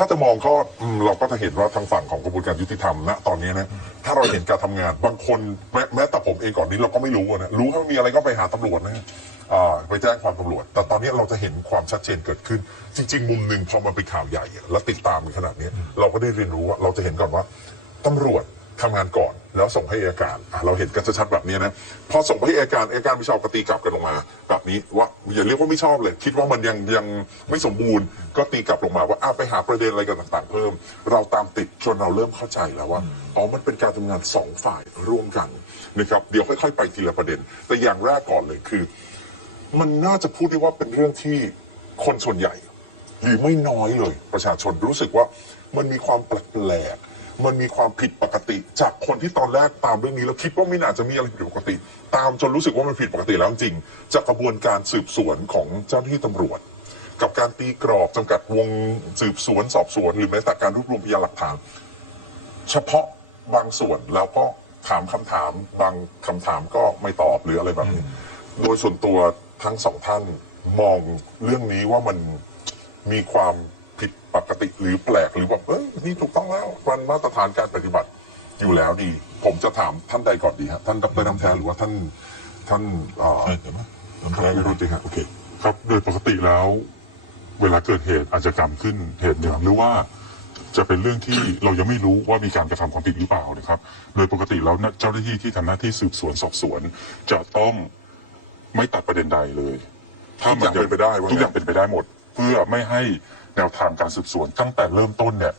ถ้าจะมองก็อืมเราก็จะเห็นว่าทางฝั่งของกระบวนการยุติธรรมณตอนนี้นะถ้าเราเห็นการทำงานบางคนแม้แม้แต่ผมเองก่อนนี้เราก็ไม่รู้อะนะรู้แค่ว่ามีอะไรก็ไปหาตำรวจนะอ่าไปแจ้งความตำรวจ แต่ตอนนี้เราจะเห็นความชัดเจนเกิดขึ้น จริง ๆ มุมหนึ่งพอมันเป็นข่าวใหญ่อะแล้วติดตามในขนาดนี้ เราก็ได้เรียนรู้ว่าเราจะเห็นก่อนว่าตำรวจ ทำงานก่อนแล้วส่งให้อัยการอะเราเห็นกันชัดๆแบบนี้นะพอส่งไปให้อัยการอัยการไม่ชอบก็ตีกลับกันลงมา แบบนี้ว่าอย่าเรียกว่าไม่ชอบเลย คิดว่ามันยังยังไม่สมบูรณ์ ก็ตีกลับลงมาว่าอาไปหาประเด็นอะไรกันต่างๆ เพิ่ม เราตามติดจนเราเริ่มเข้าใจแล้วว่าอ๋อมันเป็นการทำงานสองฝ่ายร่วมกันนะครับเดี๋ยวค่อย ๆ ไปทีละประเด็น แต่อย่างแรกก่อนเลยคือ มันน่าจะพูดได้ว่าเป็นเรื่องที่คนส่วนใหญ่หรือไม่น้อยเลย ประชาชนรู้สึกว่ามันมีความแปลกๆ มันมีความผิดปกติ จากคนที่ตอนแรกตามเรื่องนี้แล้วคิดว่าไม่น่าจะมีอะไรผิดปกติ ตามจนรู้สึกว่ามันผิดปกติแล้วจริงจากกระบวนการสืบสวนของเจ้าหน้าที่ตำรวจ กับการตีกรอบจำกัดวงสืบสวนสอบสวนหรือแม้แต่การรวบรวมพยานหลักฐาน เฉพาะบางส่วนแล้วก็ถามคำถามบางคำถามก็ไม่ตอบหรืออะไรแบบนี้โดยส่วนตัวทั้งสองท่านมองเรื่องนี้ว่ามันมีความผิดปกติหรือแปลกหรือว่า นี่ถูกต้องแล้วมันมาตรฐานการปฏิบัติอยู่แล้วดี ผมจะถามท่านใดก่อนดีฮะท่านดรน้ำแท้หรือว่าท่านท่านเอ่อใช่แต่ว่าท่านวิรุธดีฮะโอเค ครับ โดยปกติแล้วเวลาเกิดเหตุอาชญากรรมขึ้นเหตุหนึ่งหรือว่าจะเป็นเรื่องที่ เรายังไม่รู้ว่ามีการกระทำความผิดหรือเปล่านะครับ โดยปกติแล้วเจ้าหน้าที่ที่ทำหน้าที่สืบสวนสอบสวน จะต้องไม่ตัดประเด็นใดเลยทุกอย่างเป็นไปได้ว่างั้นทุกอย่างเป็นไปได้หมด เพื่อไม่ให้แนวทางการสืบสวนตั้งแต่เริ่มต้นเนี่ย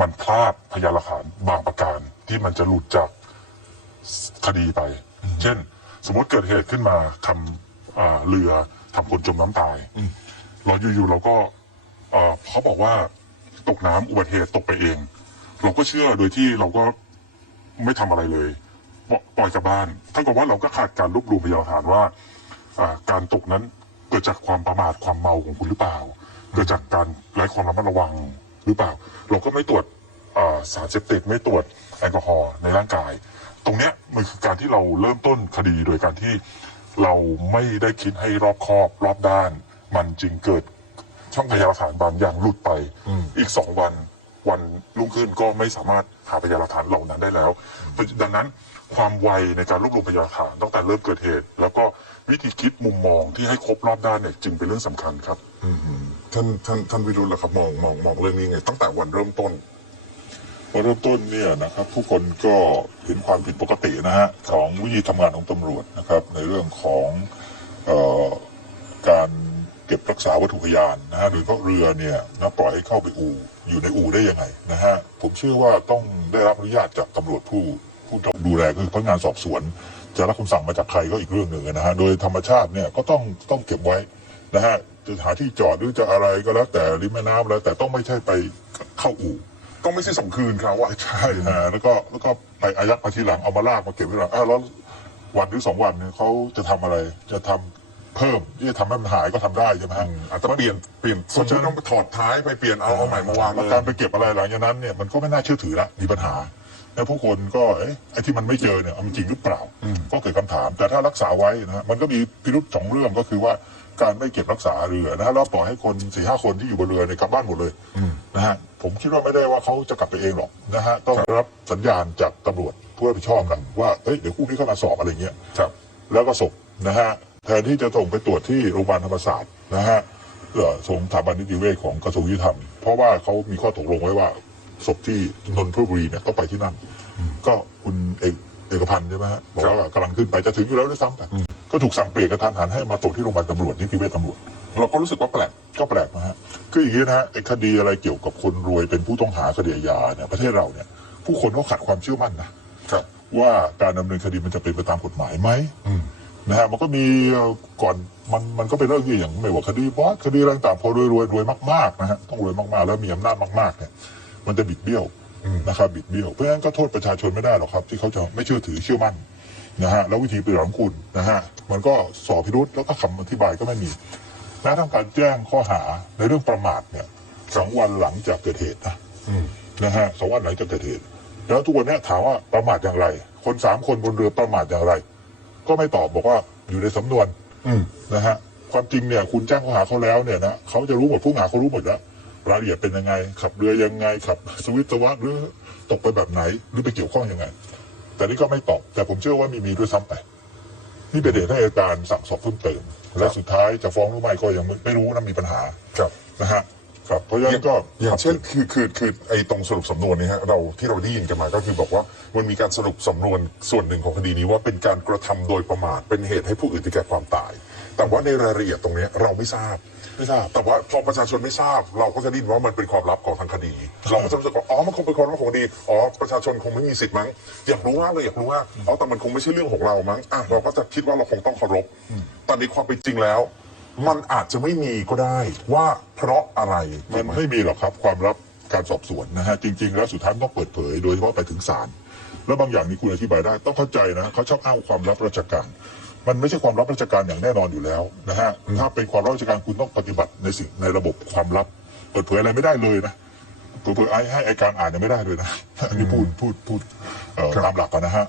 มันพลาดพยานหลักฐานบางประการที่มันจะหลุดจากคดีไป เช่น สมมติเกิดเหตุขึ้นมาทำอ่าเรือทำคนจมน้ำตาย เราอยู่ๆเราก็เอ่อเขาบอกว่าตกน้ำอุบัติเหตุตกไปเอง เราก็เชื่อโดยที่เราก็ไม่ทำอะไรเลยปล่อยปล่อยกลับบ้านเท่ากับว่าเราก็ขาดการรวบรวมพยานหลักฐานว่าอ่าการตกนั้นเกิดจากความประมาทความเมาของคุณหรือเปล่า เกิดจากการไร้ความระมัดระวัง หรือเปล่า เราก็ไม่ตรวจอ่าสารเสพติดไม่ตรวจแอลกอฮอล์ในร่างกาย ตรงเนี้ยมันคือการที่เราเริ่มต้นคดีโดยการที่เราไม่ได้คิดให้รอบคอบรอบด้าน มันจึงเกิดช่องพยานหลักฐานบางอย่างหลุดไป อีกสองวันวันรุ่งขึ้นก็ไม่สามารถหาพยานหลักฐานเหล่านั้นได้แล้ว ดังนั้น ความไวในการรวบรวมพยานหลักฐานตั้งแต่เริ่มเกิดเหตุ แล้วก็วิธีคิดมุมมองที่ให้ครบรอบด้านเนี่ยจึงเป็นเรื่องสำคัญครับท่านท่านท่านวิรุธล่ะครับมองมองมองเรื่องนี้ไง ตั้งแต่วันเริ่มต้น พอเริ่มต้นเนี่ยนะครับทุกคนก็เห็นความผิดปกตินะฮะของวิธีทำงานของตำรวจนะครับ ในเรื่องของเออการเก็บรักษาวัตถุพยานนะฮะโดยเฉพาะเรือเนี่ยนะปล่อยให้เข้าไปอู่อยู่ในอู่ได้ยังไงนะฮะผมเชื่อว่าต้องได้รับอนุญาตจากตำรวจผู้ ผู้ดูแลคือพนักงานสอบสวน จะรับคำสั่งมาจากใครก็อีกเรื่องหนึ่งนะฮะโดยธรรมชาติเนี่ยก็ต้องต้องเก็บไว้นะฮะจะหาที่จอดหรือจะอะไรก็แล้วแต่ริมแม่น้ำแล้วแต่ต้องไม่ใช่ไปเข้าอู่ก็ไม่ใช่ส่งคืนครับว่าใช่ฮะแล้วก็แล้วก็ไปอายัดมาทีหลังเอามาลากมาเก็บไว้หลังอ้าวแล้ววันหรือสองวันเนี่ยเขาจะทำอะไรจะทำเพิ่มที่จะทำให้มันหายก็ทำได้ใช่ไหมฮะอาจจะเปลี่ยนเปลี่ยนสมมติต้องถอดท้ายไปเปลี่ยนเอาเอาใหม่มาวางเลแล้วยการไปเก็บอะไรหลังจากนั้นเนี่ยมันก็ไม่น่าเชื่อถือละมีปัญหา แล้วผู้คนก็เอ๊ะไอ้ที่มันไม่เจอเนี่ยมันจริงหรือเปล่า ก็เกิดคำถาม แต่ถ้ารักษาไว้นะฮะมันก็มีพิรุษสองเรื่องก็คือว่าการไม่เก็บรักษาเรือนะฮะแล้วปล่อยให้คนสี่ห้าคนที่อยู่บนเรือเนี่ยกลับบ้านหมดเลยนะฮะผมคิดว่าไม่ได้ว่าเขาจะกลับไปเองหรอกนะฮะต้องรับสัญญาณจากตำรวจผู้รับผิดชอบกันว่าเอ้ยเดี๋ยวคู่นี้เข้ามาสอบอะไรเงี้ยครับ แล้วก็ส่งนะฮะแทนที่จะส่งไปตรวจที่โรงพยาบาลธรรมศาสตร์นะฮะเพื่อส่งสถาบันนิติเวชของกระทรวงยุติธรรมเพราะว่าเขามีข้อตกลงไว้ว่า ศพที่นนทบุรีเนี่ยต้องไปที่นั่น ก็คุณเอกเอกพันธ์ใช่ไหมฮะบอกว่ากำลังขึ้นไปจะถึงอยู่แล้วด้วยซ้ำไปก็ถูกสั่งเปลี่ยนกระทันหันให้มาตรวจที่โรงพยาบาลตำรวจนิติเวชตำรวจเราก็รู้สึกว่าแปลกก็แปลกนะฮะคืออย่างนี้นะฮะไอ้คดีอะไรเกี่ยวกับคนรวยเป็นผู้ต้องหาคดีอาญาเนี่ยประเทศเราเนี่ย ผู้คนเขาขาดความเชื่อมั่นนะครับว่าการดำเนินคดีมันจะเป็นไปตามกฎหมายไหมนะฮะมันก็มีเอ่อก่อนมันมันก็เป็นเรื่องที่อย่างไม่ว่าคดีบอสคดีอะไรต่างๆพอรวยรวยรวยมากๆนะฮะต้องรวยมากๆ แล้วมีอำนาจมากๆเนี่ย มันจะบิดเบี้ยวนะครับบิดเบี้ยวเพราะฉะนั้นก็โทษประชาชนไม่ได้หรอกครับ ที่เขาจะไม่เชื่อถือเชื่อมั่นนะฮะแล้ววิธีปฏิบัติของคุณนะฮะมันก็สอบพิรุษแล้วก็คำอธิบายก็ไม่มีแม้ทำการแจ้งข้อหาในเรื่องประมาทเนี่ยสองวันหลังจากเกิดเหตุนะนะฮะสองวันหลังจากเกิดเหตุ แล้วทุกวันเนี้ยถามว่าประมาทอย่างไร คนสามคนบนเรือประมาทอย่างไร ก็ไม่ตอบบอกว่าอยู่ในสำนวนอืมนะฮะความจริงเนี่ยคุณแจ้งข้อหาเขาแล้วเนี่ยนะเขาจะรู้หมดผู้หาเขารู้หมดแล้ว รายละเอียดเป็นยังไง ขับเรือยังไง ขับสวิตช์วะหรือตกไปแบบไหนหรือไปเกี่ยวข้องยังไง แต่นี่ก็ไม่ตอบ แต่ผมเชื่อว่ามีมีด้วยซ้ำไปนี่เป็นเหตุให้อัยการสั่งสอบเพิ่มเติม และสุดท้ายจะฟ้องหรือไม่ก็ยังไม่ไม่รู้นะมีปัญหาครับนะฮะครับเพราะฉะนั้นก็อย่างเช่นคือคือคือไอ้ตรงสรุปสำนวนนี้ฮะเราที่เราได้ยินกันมาก็คือบอกว่ามันมีการสรุปสำนวนส่วนหนึ่งของคดีนี้ว่าเป็นการกระทำโดยประมาทเป็นเหตุให้ผู้อื่นถึงแก่ความตาย แต่ว่าในรายละเอียดตรงเนี้ยเราไม่ทราบ ไม่ทราบ แต่ว่าพอประชาชนไม่ทราบ เราก็จะได้ยินว่ามันเป็นความลับของทางคดี เราก็จะรู้สึกว่าอ๋อมันคงเป็นความลับของคดีอ๋อประชาชนคงไม่มีสิทธิ์มั้งอยากรู้มากเลยอยากรู้ว่าอ๋อแต่มันคงไม่ใช่เรื่องของเรามั้งอะเราก็จะคิดว่าเราคงต้องเคารพแต่ในความเป็นจริงแล้ว มันอาจจะไม่มีก็ได้ว่าเพราะอะไรมันถูกไหไม่มีหรอกครับความลับการสอบสวนนะฮะจริง ๆ แล้วสุดท้ายมันต้องเปิดเผย โดยเฉพาะไปถึงศาลแล้วบางอย่างนี่คุณอธิบายได้ต้องเข้าใจนะเขาชอบอ้างความลับราชการ มันไม่ใช่ความลับราชการอย่างแน่นอนอยู่แล้วนะฮะถ้าเป็นความลับราชการคุณต้องปฏิบัติในสิ่งในระบบความลับ เปิดเผยอะไรไม่ได้เลยนะเปิดเผยไอ้ให้ไอการอ่านยังไม่ได้เลยนะอันนี้พูดพูดพูดเอ่อตามหลักอะนะฮะ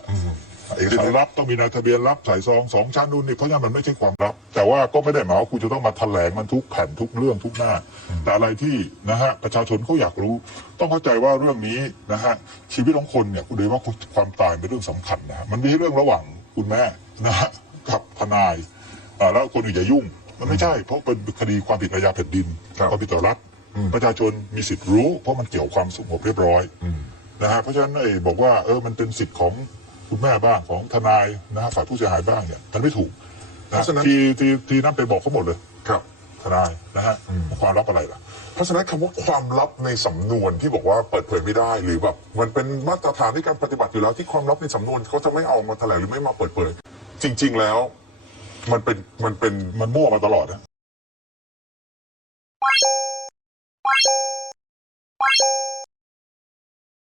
เอกสารลับต้องมีนายทะเบียนรับใส่ซองสองชั้นนู่นนี่เพราะฉะนั้นมันไม่ใช่ความลับ แต่ว่าก็ไม่ได้หมายว่าคุณจะต้องมาแถลงมันทุกแผ่นทุกเรื่องทุกหน้า แต่อะไรที่นะฮะประชาชนเขาอยากรู้ ต้องเข้าใจว่าเรื่องนี้นะฮะชีวิตของคนเนี่ยคุณโดยเฉพาะความตายเป็นเรื่องสำคัญนะฮะมันไม่ใช่เรื่องระหว่างคุณแม่นะฮะ กับทนายอ่าแล้วคนอื่นอย่ายุ่ง มันไม่ใช่ เพราะเป็นคดีความผิดอาญาแผ่นดินครับความผิดต่อรัฐประชาชนมีสิทธิ์รู้ เพราะมันเกี่ยวความสงบเรียบร้อยนะฮะเพราะฉะนั้นไอ้บอกว่าเออมันเป็นสิทธิ์ของคุณแม่บ้างของทนายนะฮะฝ่ายผู้เสียหายบ้างเนี่ยมันไม่ถูกเพนะราะฉะนั้น ทีทีทีนั่นไปบอกเขาหมดเลย ครับ ทนายนะฮะความลับอะไรล่ะ เพราะฉะนั้นคำว่าความลับในสำนวนที่บอกว่าเปิดเผยไม่ได้หรือแบบมันเป็นมาตรฐานในการปฏิบัติอยู่แล้วที่ความลับในสำนวนเขาจะไม่เอามาแถลงหรือไม่มาเปิดเผย จริง ๆ แล้ว มันเป็นมันเป็นมันมั่วมาตลอดนะ